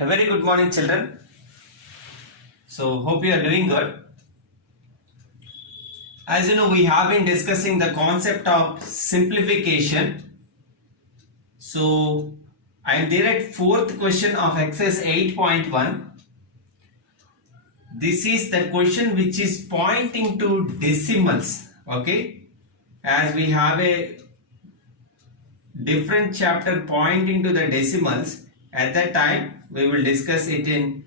A very good morning, children. So, hope you are doing good. As you know, we have been discussing the concept of simplification. So, I am there at fourth question of exercise 8.1. This is the question which is pointing to decimals. Okay, as we have a different chapter pointing to the decimals, at that time we will discuss it in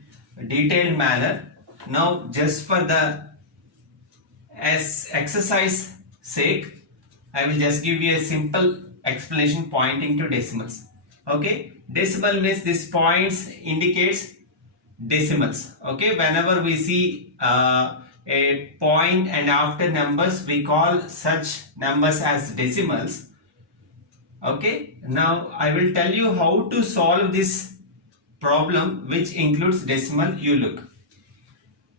detailed manner. Now, just for the exercise sake, I will just give you a simple explanation pointing to decimals. Okay, decimal means this points indicates decimals. Okay, whenever we see a point and after numbers, we call such numbers as decimals. Okay, now I will tell you how to solve this problem which includes decimal. You look.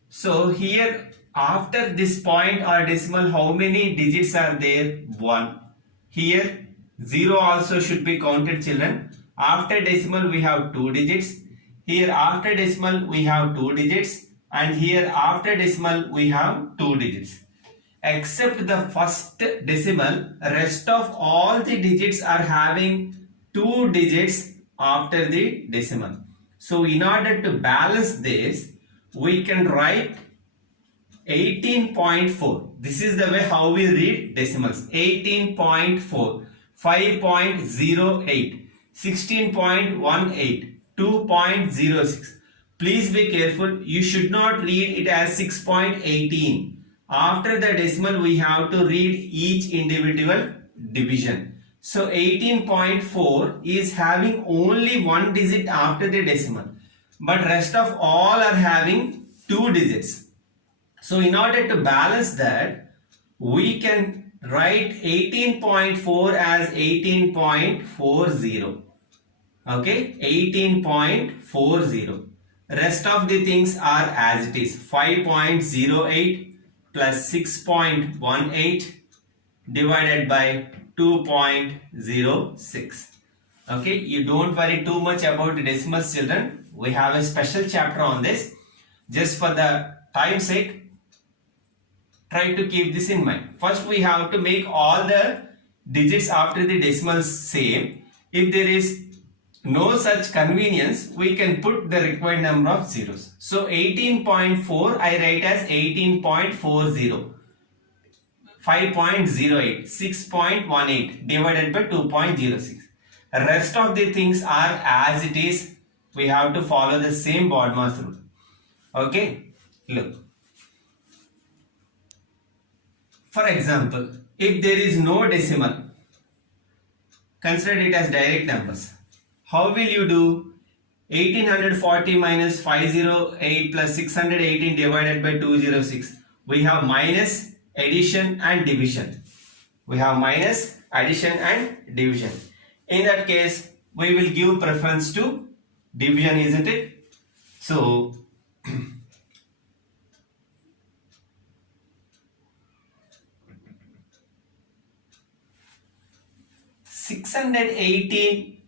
So here after this point or decimal, how many digits are there? 1. Here 0 also should be counted, children. After decimal we have 2 digits. Here after decimal we have 2 digits, and here after decimal we have 2 digits. Except the first decimal, rest of all the digits are having 2 digits after the decimal. So in order to balance this, we can write 18.4. This is the way how we read decimals. 18.4, 5.08, 16.18, 2.06. Please be careful. You should not read it as 6.18. After the decimal, we have to read each individual division. So 18.4 is having only 1 digit after the decimal, but rest of all are having 2 digits. So in order to balance that, we can write 18.4 as 18.40. Okay, 18.40. Rest of the things are as it is. 5.08 plus 6.18 divided by 2.06. Okay, you don't worry too much about the decimals, children. We have a special chapter on this. Just for the time's sake, try to keep this in mind. First, we have to make all the digits after the decimals same. If there is no such convenience, we can put the required number of zeros. So 18.4 I write as 18.40. 5.08, 6.18 divided by 2.06. Rest of the things are as it is. We have to follow the same BODMAS rule. Okay, look. For example, if there is no decimal, consider it as direct numbers. How will you do? 1840 minus 508 plus 618 divided by 206. We have minus, addition and division. We have minus, addition and division. In that case, we will give preference to division, isn't it? So, 618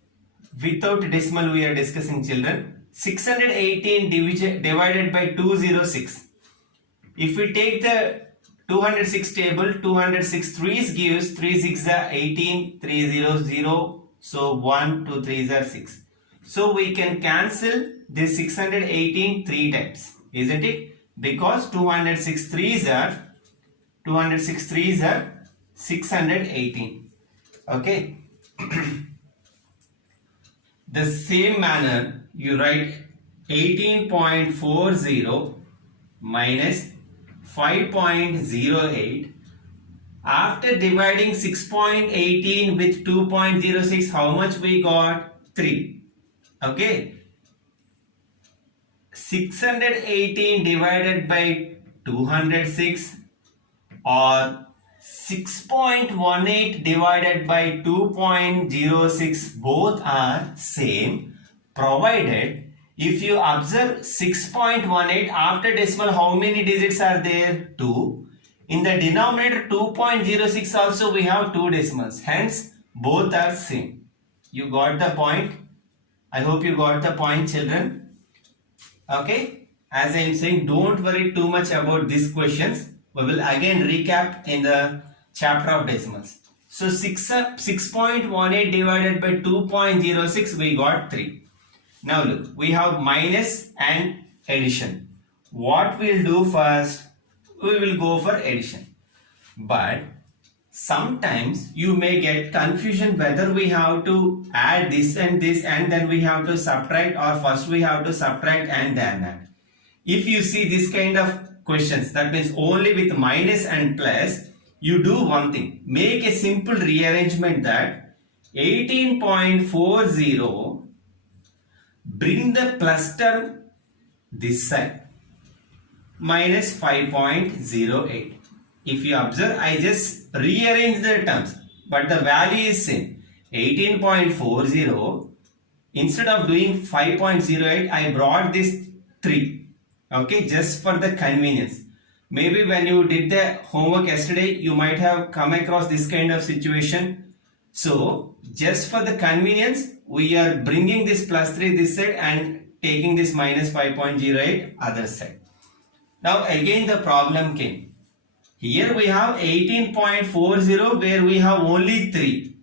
without decimal we are discussing, children. 618 divided by 206. If we take the 206 table, 206 3's gives 3 6 are 18, 3 0 0. So 1 2 3's are 6. So we can cancel this 618 3 times, isn't it? Because 206 3's are 618. Okay. The same manner you write 18.40 minus 5.08. After dividing 6.18 with 2.06, how much we got? 3. Okay. 618 divided by 206 or 6.18 divided by 2.06, both are same, provided if you observe 6.18 after decimal, how many digits are there? 2. In the denominator 2.06 also we have 2 decimals, hence both are same. You got the point? I hope you got the point, children. Okay, as I am saying, don't worry too much about these questions. We will again recap in the chapter of decimals. So 6.18 divided by 2.06, we got 3. Now look, we have minus and addition. What we'll do first, we will go for addition. But sometimes you may get confusion whether we have to add this and then we have to subtract, or first we have to subtract and then add. If you see this kind of questions, that means only with minus and plus, you do one thing. Make a simple rearrangement that 18.40, bring the plus term this side, minus 5.08. If you observe, I just rearrange the terms, but the value is same. 18.40, instead of doing 5.08, I brought this 3. Okay, just for the convenience. Maybe when you did the homework yesterday, you might have come across this kind of situation. So, just for the convenience, we are bringing this plus 3 this side and taking this minus 5.08 other side. Now, again the problem came. Here we have 18.40 where we have only 3.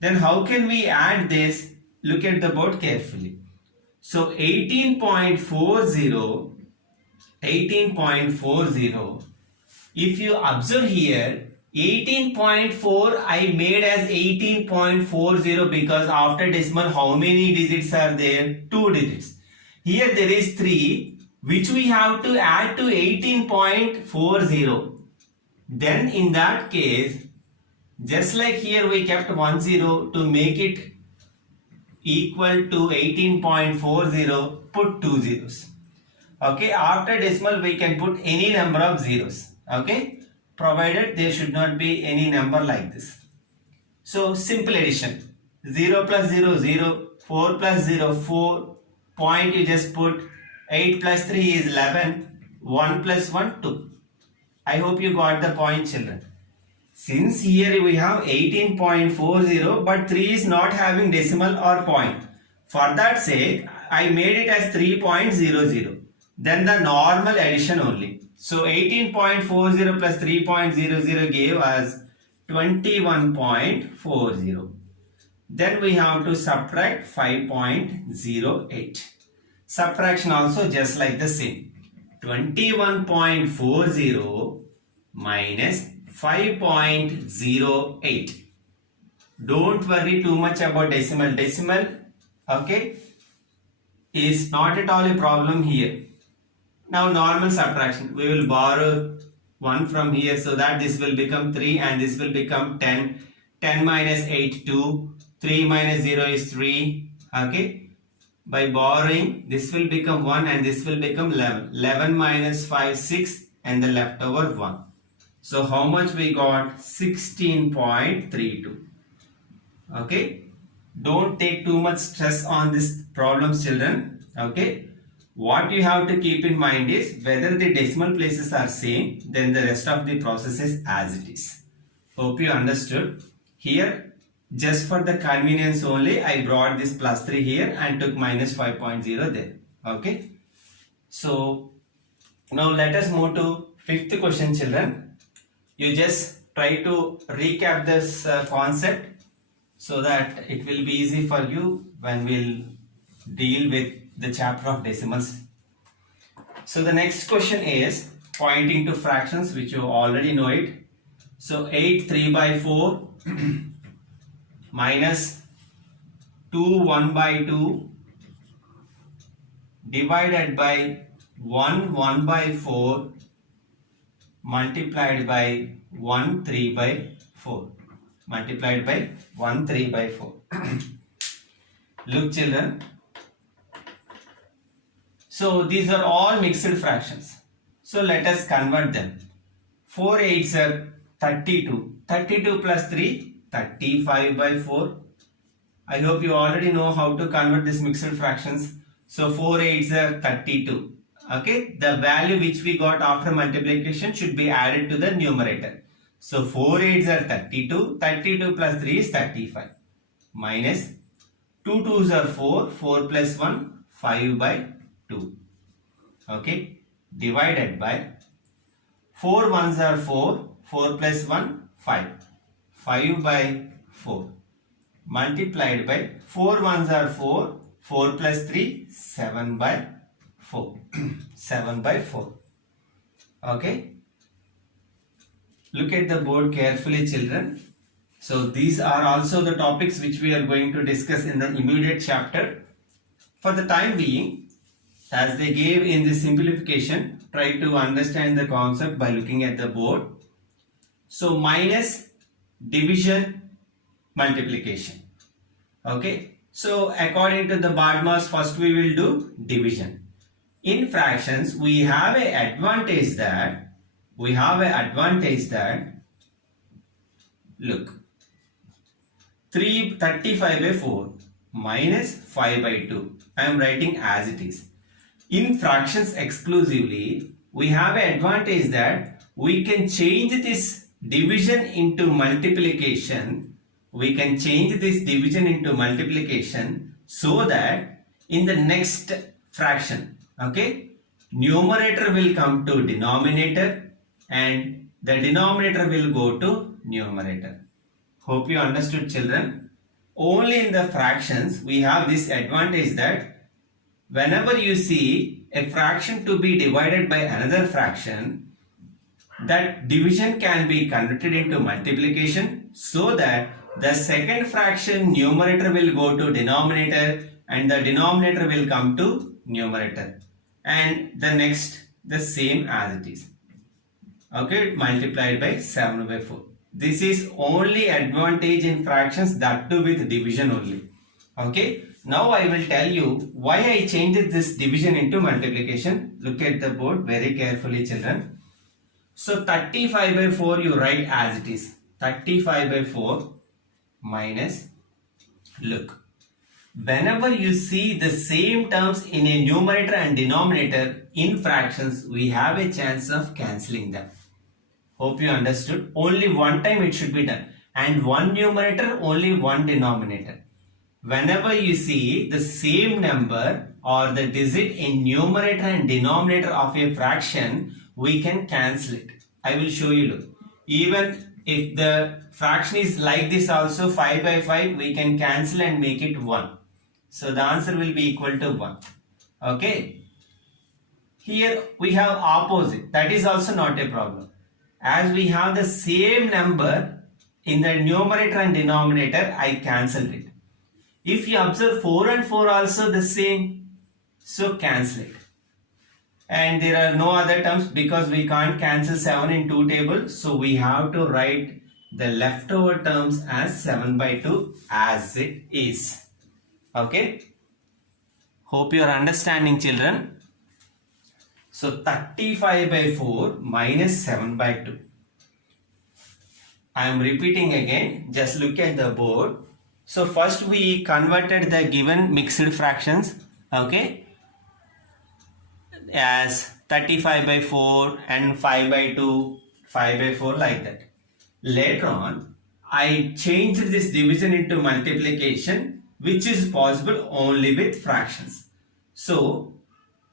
Then how can we add this? Look at the board carefully. So 18.40, if you observe here, 18.4 I made as 18.40 because after decimal how many digits are there? 2 digits. Here there is 3 which we have to add to 18.40. Then in that case, just like here we kept 10 to make it equal to 18.40, put 2 zeros. Okay, after decimal we can put any number of zeros. Okay, provided there should not be any number like this. So simple addition. 0 plus 0, 0, 4 plus 0, 4, point you just put, 8 plus 3 is 11, 1 plus 1, 2. I hope you got the point, children. Since here we have 18.40 but 3 is not having decimal or point. For that sake, I made it as 3.00. Then the normal addition only. So 18.40 plus 3.00 gave us 21.40. Then we have to subtract 5.08. Subtraction also just like the same. 21.40 minus 5.08. Don't worry too much about decimal. Decimal, okay, is not at all a problem here. Now normal subtraction. We will borrow 1 from here so that this will become 3 and this will become 10. 10 minus 8, 2. 3 minus 0 is 3. Okay. By borrowing, this will become 1 and this will become 11. 11 minus 5, 6 and the leftover 1. So how much we got? 16.32. Okay. Don't take too much stress on this problems, children. Okay. What you have to keep in mind is whether the decimal places are same, then the rest of the process is as it is. Hope you understood. Here, just for the convenience only, I brought this plus 3 here and took minus 5.0 there. Okay. So, now let us move to 5th question, children. You just try to recap this concept so that it will be easy for you when we'll deal with the chapter of decimals. So, the next question is pointing to fractions, which you already know it. So, 8 3 by 4 minus 2 1 by 2 divided by 1 1 by 4 multiplied by 1 3 by 4 multiplied by 1 3 by 4. Look, children, so these are all mixed fractions. So let us convert them. 4 8s are 32. 32 plus 3, 35 by 4. I hope you already know how to convert these mixed fractions. So 4 8s are 32. Okay, the value which we got after multiplication should be added to the numerator. So 4 8s are 32. 32 plus 3 is 35. Minus 2 2s are 4. 4 plus 1, 5 by 2. Okay, divided by 4 ones are 4, 4 plus 1, 5. 5 by 4 multiplied by 4 ones are 4, 4 plus 3, 7 by 4. 7 by 4. Okay. Look at the board carefully, children. So these are also the topics which we are going to discuss in the immediate chapter. For the time being, as they gave in the simplification, try to understand the concept by looking at the board. So minus, division, multiplication. Okay. So according to the BADMAS, first we will do division. In fractions, we have an advantage that look, 35 by 4 minus 5 by 2. I am writing as it is. In fractions exclusively, we have an advantage that we can change this division into multiplication. So that in the next fraction, okay, numerator will come to denominator and the denominator will go to numerator. Hope you understood, children. Only in the fractions we have this advantage that whenever you see a fraction to be divided by another fraction, that division can be converted into multiplication so that the second fraction numerator will go to denominator and the denominator will come to numerator, and the next the same as it is. Okay, multiplied by 7 by 4. This is only advantage in fractions, that too with division only. Okay, now I will tell you why I changed this division into multiplication. Look at the board very carefully, children. So 35 by 4 you write as it is. 35 by 4 minus, look, whenever you see the same terms in a numerator and denominator in fractions, we have a chance of cancelling them. Hope you understood. Only one time it should be done, and one numerator, only one denominator. Whenever you see the same number or the digit in numerator and denominator of a fraction, we can cancel it. I will show you. Look, even if the fraction is like this also, 5 by 5, we can cancel and make it 1. So the answer will be equal to 1. Okay. Here we have opposite. That is also not a problem. As we have the same number in the numerator and denominator, I cancelled it. If you observe 4 and 4 also the same, so cancel it. And there are no other terms because we can't cancel 7 in 2 tables. So we have to write the leftover terms as 7 by 2 as it is. Okay. Hope you are understanding, children. So 35 by 4 minus 7 by 2. I am repeating again. Just look at the board. So first we converted the given mixed fractions. Okay. As 35 by 4 and 5 by 2, 5 by 4 like that. Later on, I changed this division into multiplication, which is possible only with fractions. So,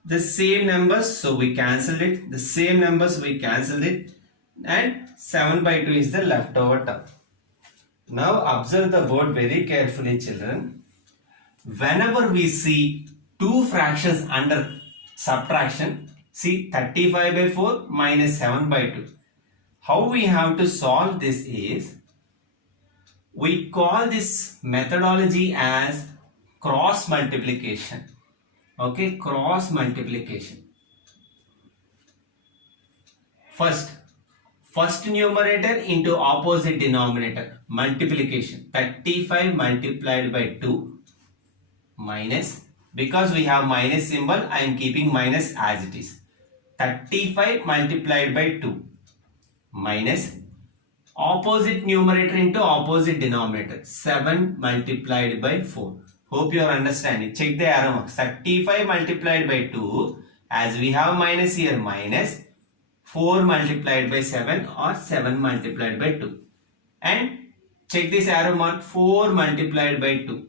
the same numbers, so we cancelled it. The same numbers, we cancelled it. And 7 by 2 is the leftover term. Now, observe the board very carefully, children. Whenever we see two fractions under subtraction, see 35 by 4 minus 7 by 2. How we have to solve this is, we call this methodology as cross multiplication. Okay, cross multiplication. First numerator into opposite denominator, multiplication. 35 multiplied by 2 minus, because we have minus symbol, I am keeping minus as it is. 35 multiplied by 2 minus opposite numerator into opposite denominator, 7 multiplied by 4. Hope you are understanding. Check the arrow marks. 35 multiplied by 2, as we have minus here, minus 4 multiplied by 7 or 7 multiplied by 2. And check this arrow mark, 4 multiplied by 2,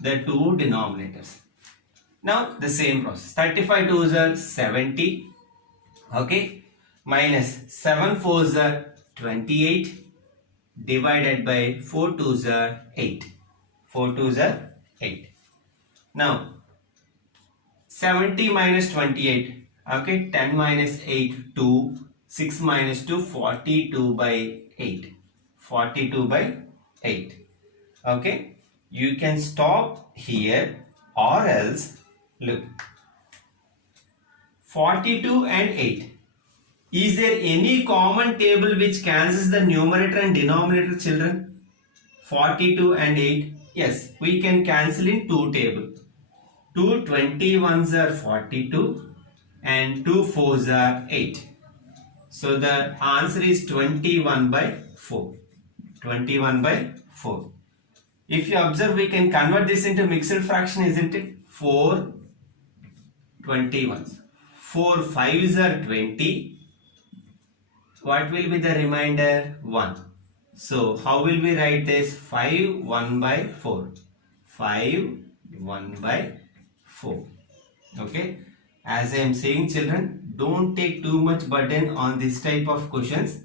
the two denominators. Now the same process. 35 twos are 70. Okay. Minus 7 fours are 28. Divided by 4 twos are 8. 4 twos are 8. Now 70 minus 28. Okay. 10 minus 8, 2. 6 minus 2, 42 by 8. 42 by 8. Okay. You can stop here, or else look. 42 and 8. Is there any common table which cancels the numerator and denominator, children? 42 and 8. Yes, we can cancel in two tables. 2 21s are 42 and 2 4s are 8. So the answer is 21 by 4. 21 by 4. If you observe, we can convert this into mixed fraction, isn't it? 4 21s. 4 5s are 20. What will be the remainder? 1. So how will we write this? 5 1 by 4. 5 1 by 4. Okay. As I am saying, children, don't take too much burden on this type of questions.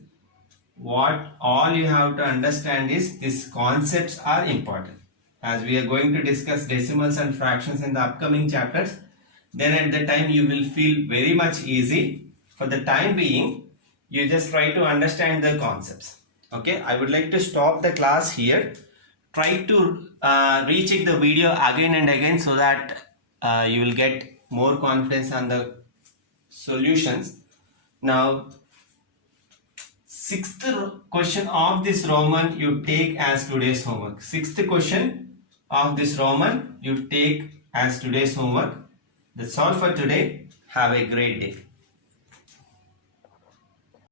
What all you have to understand is these concepts are important. As we are going to discuss decimals and fractions in the upcoming chapters, then at the time you will feel very much easy. For the time being, you just try to understand the concepts. Okay, I would like to stop the class here. Try to recheck the video again and again so that you will get more confidence on the solutions. Now, sixth question of this Roman you take as today's homework. Sixth question of this Roman you take as today's homework. That's all for today. Have a great day.